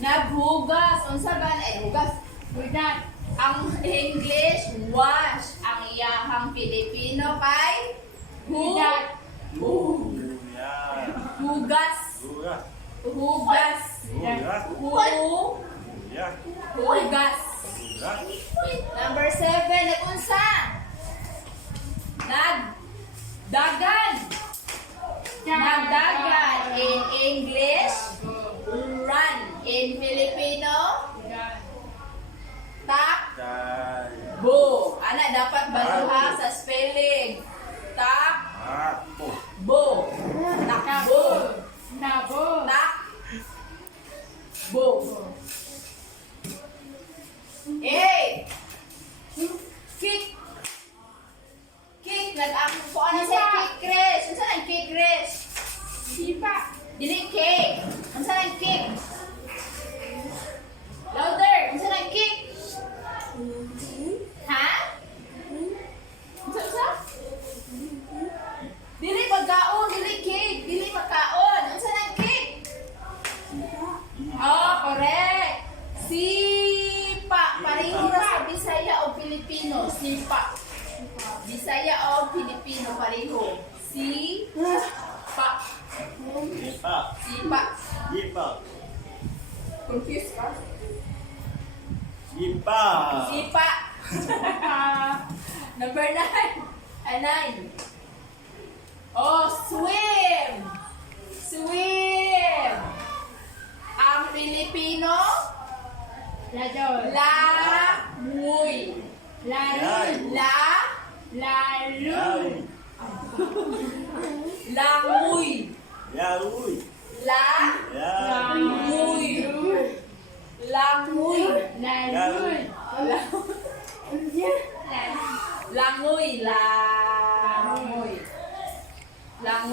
Naghugas. Unsa ba na hugas? Hugas. Ang English, wash. Ang iyahang Filipino kay Hugas. Yan. Hugas. Hugas. Hugas. Hugas. Yan. Hugas. Hugas. Number 7, nag-unsa? Nagdagan. Nagdagan. In English, run. In Filipino, takbo. Ana, dapat baluha sa spelling. Takbo. Takbo. Nabo. Takbo. Kick. Kick. Nag-ako ano sa kick race. Ano sa kick race? Sipa. Dili kick. Ano sa kick? Louder. Ano sa kick? Ha? Ano sa? Dili pagkaon. Dili kick. Dili pagkaon. Ano sa kick? Oh, correct. Sipa. Pareho na sa Bisaya o Pilipino. Sipa. Bisaya o Pilipino pareho. Sipa. Yipa. Sipa. Yipa. Confused ka? Yipa. Sipa. Number 9. 9. Oh, swim. Swim. Ang Pilipino, Ladol. langoy. Laluy. Laluy. Langoy. Yaoy. Langoy. Langoy. Laluy. Langoy. Langoy. Langoy.